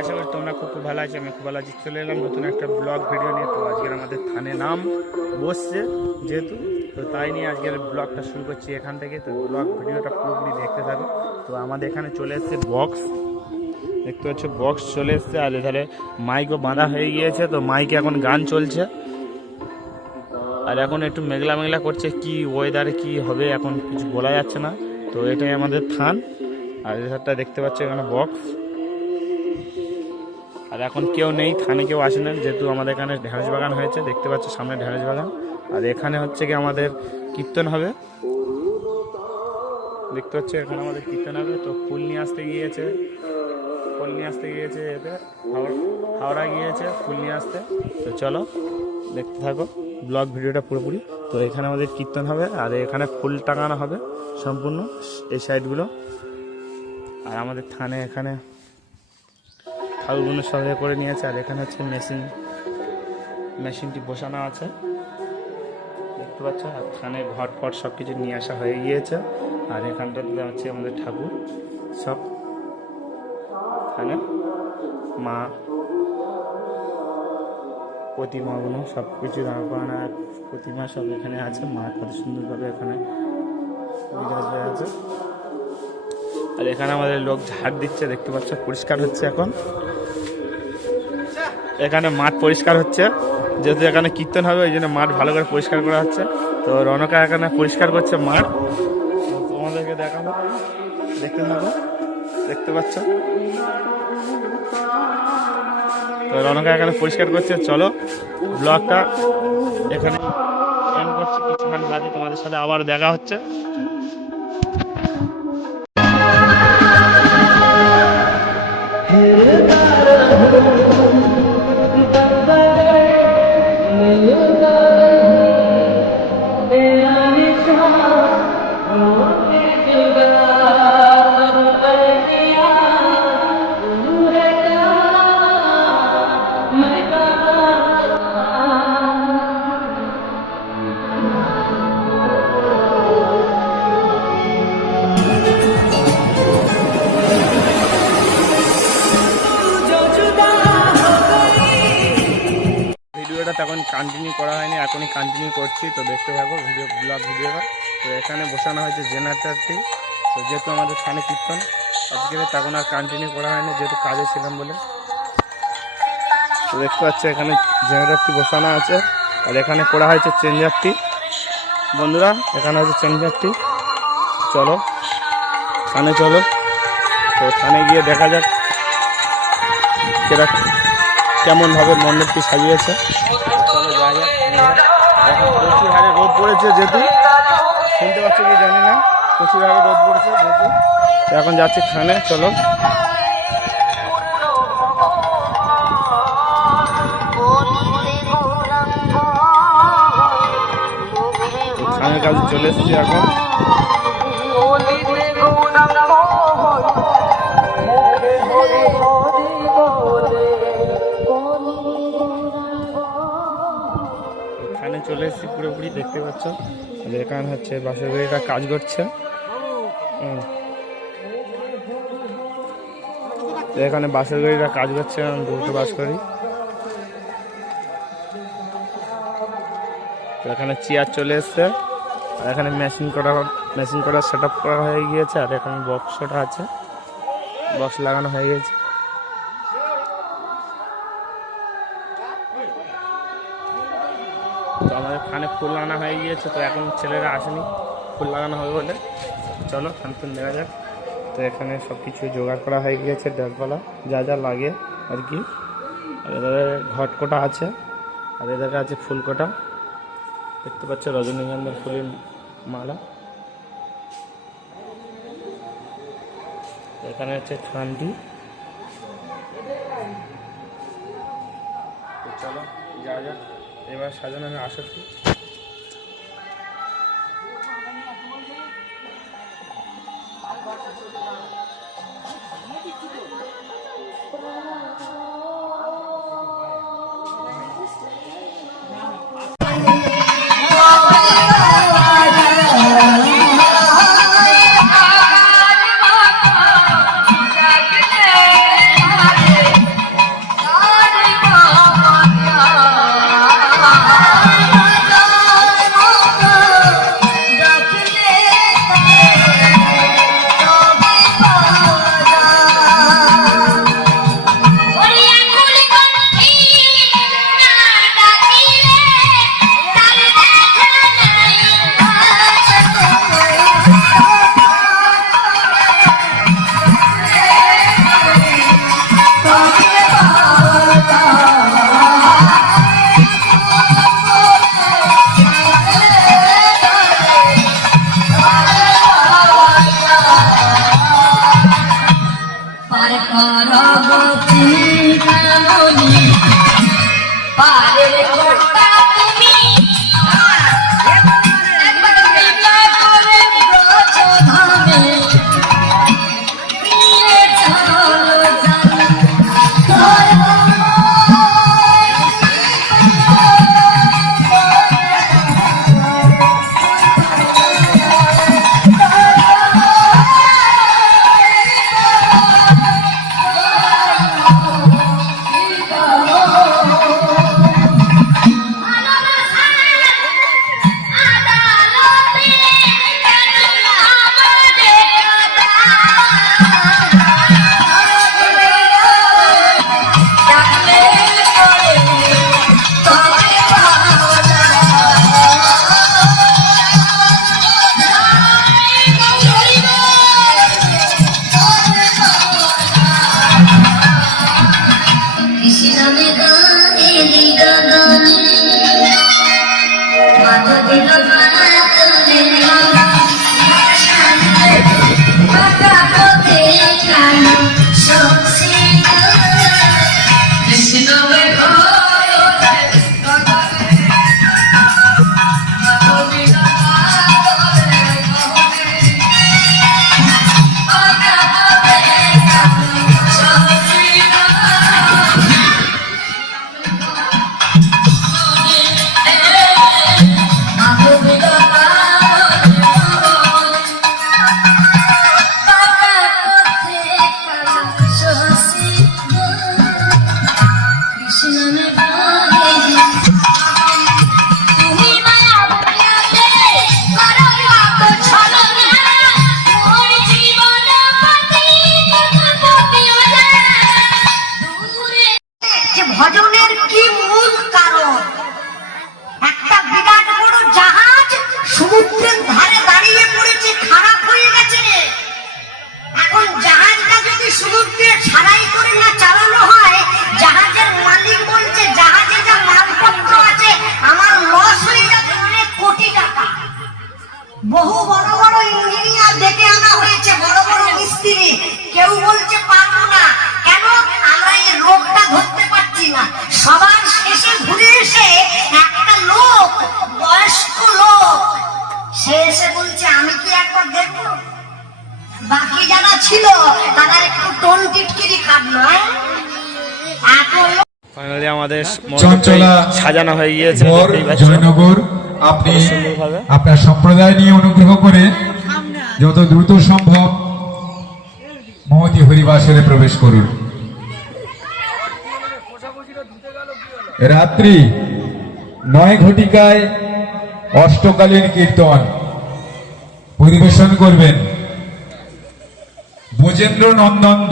আশা করি তোমরা খুব খুব ভালো আছো, আমি খুব ভালো আছি। চলে এলাম নতুন একটা ব্লগ ভিডিও নিয়ে। তো আজকের আমাদের থানে নাম বসছে যেহেতু, তো তাই নিয়ে আজকের ব্লগটা শুরু করছি এখান থেকে। তো ব্লগ ভিডিওটা পুরোপুরি দেখতে থাকো। তো আমাদের এখানে চলে এসছে বক্স দেখতে পাচ্ছ বক্স চলে এসছে। আর এধারে মাইকও বাঁধা হয়ে গিয়েছে। তো মাইকে এখন গান চলছে। আর এখন একটু মেঘলা মেঘলা করছে, কি ওয়েদারে কি হবে এখন কিছু বলা যাচ্ছে না। তো এটাই আমাদের থান। আর এধারটা দেখতে পাচ্ছ এখানে বক্স আর এখন কেউ নেই, থানে কেউ আসে না। যেহেতু আমাদের এখানে ঢেঁড়স বাগান হয়েছে, দেখতে পাচ্ছ সামনে ঢেঁড়স বাগান। আর এখানে হচ্ছে কি আমাদের কীর্তন হবে। দেখতে পাচ্ছ, এখানে আমাদের কীর্তন হবে। তো ফুল নিয়ে আসতে গিয়েছে। ফুল নিয়ে আসতে গিয়েছে এতে। হাওড়া- গিয়েছে ফুল নিয়ে আসতে। তো চলো, দেখতে থাকো। ব্লগ ভিডিওটা পুরোপুরি। তো এখানে আমাদের কীর্তন হবে আর এখানে ফুল টাঙানো হবে সম্পূর্ণ। এই সাইডগুলো আর আমাদের থানে এখানে ঠাকুরগুলো সবাই করে নিয়েছে, আর এখানে হচ্ছে মেশিন, মেশিনটি বসানো আছে। দেখতে পাচ্ছ এখানে ঘট ফট সব কিছু নিয়ে আসা হয়ে গিয়েছে, আর এখানটাতে হচ্ছে আমাদের ঠাকুর। সব এখানে মা প্রতিমাগুলো সব কিছু দাঁড় করানো প্রতিমা সব এখানে আছে। মা কত সুন্দরভাবে এখানে বিরাজ হয়ে আছে। আর এখানে আমাদের লোক ঝাড় দিচ্ছে, দেখতে পাচ্ছ, পরিষ্কার হচ্ছে এখন। এখানে মাঠ পরিষ্কার হচ্ছে, যেহেতু এখানে কীর্তন হবে, ওই জন্য মাঠ ভালো করে পরিষ্কার করা হচ্ছে। তো রনকা এখানে পরিষ্কার করছে মাঠ। তোমাদেরকে দেখাবো, দেখতে থাকো, দেখতে পাচ্ছ? তো রনকা এখানে পরিষ্কার করছে, চলো ব্লগটা এখানে কিছুক্ষণ বাদে তোমাদের সাথে আবার দেখা হচ্ছে। তখন কন্টিনিউ করা হয়নি, এখনই কন্টিনিউ করছি। তো দেখতে থাকো ভিডিও ব্লগ ভিডিওটা তো এখানে বসানো হয়েছে জেনারেটারটি তো যেহেতু আমাদের খানে কীর্তন আজকে তখন আর কন্টিনিউ করা হয়নি, যেহেতু কাজে ছিলাম বলে। তো দেখতে পাচ্ছ, এখানে জেনারেটারটি বসানো আছে। আর এখানে করা হয়েছে চেঞ্জারটি বন্ধুরা, এখানে আছে চেঞ্জারটি চলো, থানে চলো। তো থানে গিয়ে দেখা যাক কেমনভাবে মণ্ডপটি সাজিয়েছে? চলো যাওয়া যাক এখন প্রচুর হারে রোদ পড়েছে যেহেতু। শুনতে পাচ্ছি কি জানি না। প্রচুর হারে রোদ পড়েছে যেহেতু। এখন যাচ্ছি থানে চলো। থানের কাছে চলে এসেছি এখন। এখানে দেখতে পাচ্ছ। এখানে হচ্ছে বাসের গাড়িটা কাজ করছে এখানে বাসের গাড়িটা কাজ করছে আমি দুটো বাস করি। এখানে চেয়ার চলে এসছে, আর এখানে মেশিন করা মেশিন করা সেট করা হয়ে গিয়েছে, আর এখানে বক্সটা আছে। বক্স লাগানো হয়ে গেছে আমাদের খানে ফুল লাগানো হয়ে গিয়েছে, তো এখন ছেলেরা আসেনি। ফুল লাগানো হবে বলে। চলো ফুল দেখা যাক। তো এখানে সব কিছু জোগাড় করা হয়ে গিয়েছে ডালপালা যা যা লাগে আর কি। আর এধারে ঘট কোটা আছে, আর এদের আছে ফুল কোটা দেখতে পাচ্ছ রজনীগন্ধার ফুলের মালা। এখানে হচ্ছে খানটি এবার সাজানো আমি আসছি Thank সমুদ্রের ধারে দাঁড়িয়ে পড়েছে, খারাপ হয়ে গেছে। এখন জাহাজটা যদি সমুদ্রে ছাড়াই করে না চালানো হয়, জাহাজের মালিক বলছে, জাহাজে যা মালপত্র আছে, আমার লস হয়ে যাবে অনেক কোটি টাকা। বহু বড় বড় ইঞ্জিনিয়ার ডেকে আনা হয়েছে, বড় বড় মিস্ত্রি। কেউ বলছে, পারব না। কেন? আমরা এই রোগটা ধরতে পারছি না। সবার শেষে ঘুরে এসে একটা লোক সে এসে বলছে আমি কি একবার দেখব বাকি যারা ছিল তারা একটু টোন টিটকিরি? এত ফাইনালি আমাদের সাজানো হয়ে গিয়েছে। জয়নগর আপনি আপনার সম্প্রদায় নিয়ে অনুগ্রহ করে যত দ্রুত সম্ভব মহতি হরিবাসরে প্রবেশ করুন রাত্রি নয় ঘটিকায় অষ্টকালীন কীর্তন পরিবেশন করবেন। ভোজেন্দ্র নন্দন